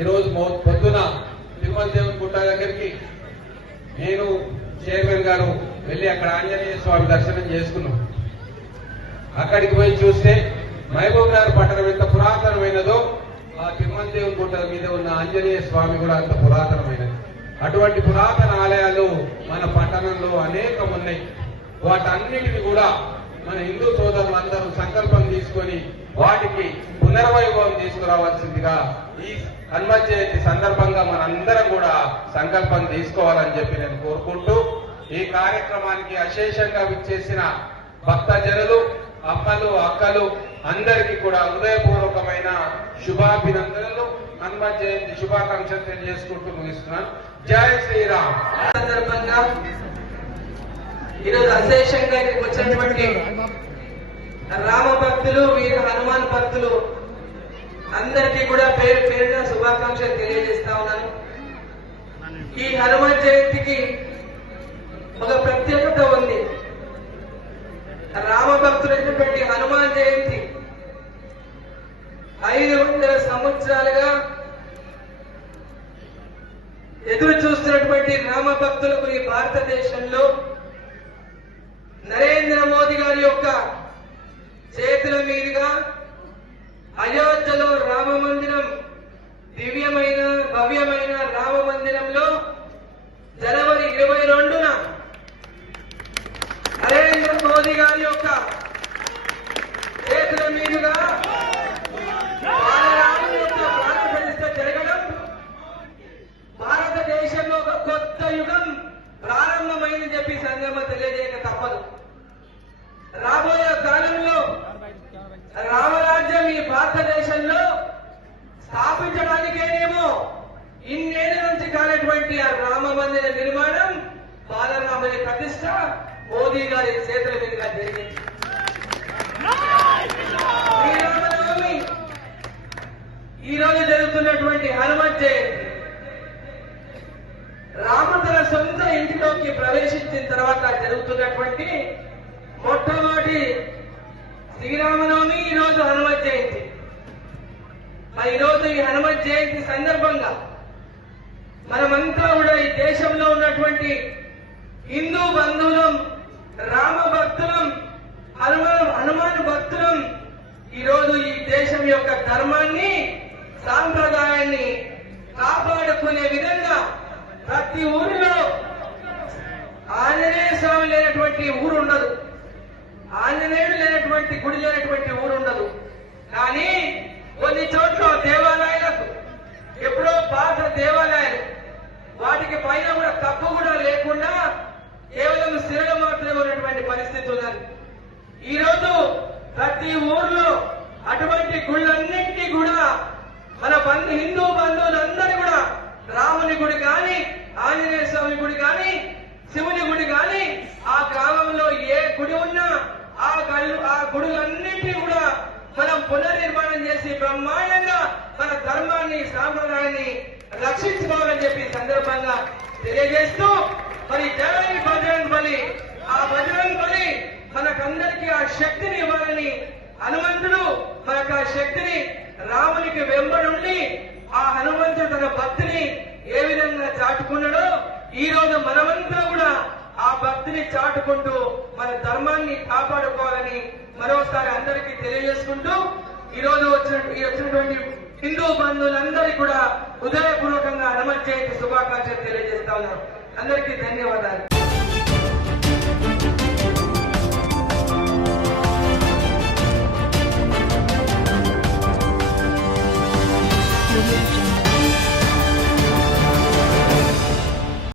ఈ రోజు పొద్దున తిరుమల దేవుని గుట్ట దగ్గరికి నేను చైర్మన్ గారు వెళ్లి అక్కడ ఆంజనేయ స్వామి దర్శనం చేసుకున్నాం. అక్కడికి పోయి చూస్తే మహబూబ్ నగర్ పట్టణం ఎంత పురాతనమైనదో ఆ తిరుమల దేవుని గుట్ట మీద ఉన్న ఆంజనేయ స్వామి కూడా అంత పురాతనమైనది. అటువంటి పురాతన ఆలయాలు మన పట్టణంలో అనేకం ఉన్నాయి. వాటన్నిటిని కూడా మన హిందూ సోదరులు అందరూ సంకల్పం తీసుకొని వాటికి పునర్వైభవం తీసుకురావాల్సిందిగా ఈ హనుమత్ జయంతి సందర్భంగా మనందరం కూడా సంకల్పం తీసుకోవాలని చెప్పి నేను కోరుకుంటూ ఈ కార్యక్రమానికి అశేషంగా విచ్చేసిన భక్తజనులు, అమ్మలు, అక్కలు అందరికీ కూడా హృదయపూర్వకమైన శుభాభినందనలు, హనుమత్ జయంతి శుభాకాంక్షలు తెలియజేసుకుంటూ ముగిస్తున్నాను. జై శ్రీరామ్. సందర్భంగా ఈరోజు అశేషంగా ఇక్కడికి వచ్చినటువంటి రామ భక్తులు, వీర హనుమాన్ భక్తులు అందరికీ కూడా పేరు పేరున శుభాకాంక్షలు తెలియజేస్తా ఉన్నాను. ఈ హనుమత్ జయంతికి ఒక ప్రత్యేకత ఉంది. రామ భక్తులైనటువంటి హనుమాన్ జయంతి 500 సంవత్సరాలుగా ఎదురు చూస్తున్నటువంటి రామ భక్తులకు ఈ భారతదేశంలో నరేంద్ర మోదీ గారి యొక్క చేతుల మీదుగా అయోధ్యలో రామ మందిరం, దివ్యమైన భవ్యమైన రామ మందిరంలో జనవరి 22న నరేంద్ర మోదీ గారి యొక్క చేతుల మీదుగా బాలరాముని యొక్క ప్రాణ ప్రతిష్ఠ జరగడం భారతదేశంలో ఒక కొత్త యుగం ప్రారంభమైందని చెప్పి సందర్భంగా తెలియజేయక తప్పదు. రాబోయే కాలంలో రామరాజ్యం ఈ భారతదేశంలో స్థాపించడానికేనేమో ఇన్నేళ్ల నుంచి కానటువంటి ఆ రామ మందిర నిర్మాణం, బాలరాముని ప్రతిష్ట మోదీ గారి చేతుల మీదుగా జరిగింది. శ్రీరామనవమి ఈ రోజు జరుగుతున్నటువంటి హనుమత్ జయంతి రాముడు తన సొంత ఇంటిలోకి ప్రవేశించిన తర్వాత జరుగుతున్నటువంటి మొట్టమొదటి శ్రీరామనవమి, ఈ రోజు హనుమత్ జయంతి. మరి ఈరోజు ఈ హనుమత్ జయంతి సందర్భంగా మనమంతా కూడా ఈ దేశంలో ఉన్నటువంటి హిందూ బంధువులం, రామ భక్తులం, హనుమాన్ భక్తులం ఈరోజు ఈ దేశం యొక్క ధర్మాన్ని, సాంప్రదాయాన్ని కాపాడుకునే విధంగా ప్రతి ఊరిలో ఆంజనేయ స్వామి లేనటువంటి ఊరు ఉండదు, ఆంజనేయుడు లేనటువంటి గుడి లేనటువంటి ఊరు ఉండదు. కానీ కొన్ని చోట్ల దేవాలయాలకు, ఎప్పుడో పాత దేవాలయాలు, వాటికి పైన కూడా తప్పు కూడా లేకుండా కేవలం శిలలు మాత్రమే ఉన్నటువంటి పరిస్థితి ఉన్నది. ఈ రోజు ప్రతి ఊర్లో అటువంటి గుళ్ళన్నింటినీ కూడా మన హిందూ బంధువులందరూ కూడా రాముని గుడి కానీ, ఆంజనేయ స్వామి గుడి కానీ, శివుని గుడి కానీ, ఆ గ్రామంలో ఏ గుడి ఉన్నా ఆ గుడులన్నింటినీ కూడా మనం పునర్నిర్మాణం చేసి బ్రహ్మాండంగా మన ధర్మాన్ని, సాంప్రదాయాన్ని రక్షించుకోవాలని చెప్పి సందర్భంగా తెలియజేస్తూ, మరి జై బజరంగ్ బలి, ఆ బజరంగ్ బలి మనకందరికీ ఆ శక్తిని ఇవ్వాలని, హనుమంతుడు మనకు ఆ శక్తిని రామునికి వెంబడుండి ఆ హనుమంతుడు తన భక్తిని ఏ విధంగా చాటుకున్నాడో ఈ రోజు మనమంతా కూడా ఆ భక్తిని చాటుకుంటూ మన ధర్మాన్ని కాపాడుకోవాలని మరోసారి అందరికీ తెలియజేసుకుంటూ ఈ రోజు వచ్చినటువంటి హిందూ బంధువులందరికీ కూడా హృదయపూర్వకంగా హనుమత్ జయంతి శుభాకాంక్షలు తెలియజేస్తా ఉన్నాం. అందరికీ ధన్యవాదాలు.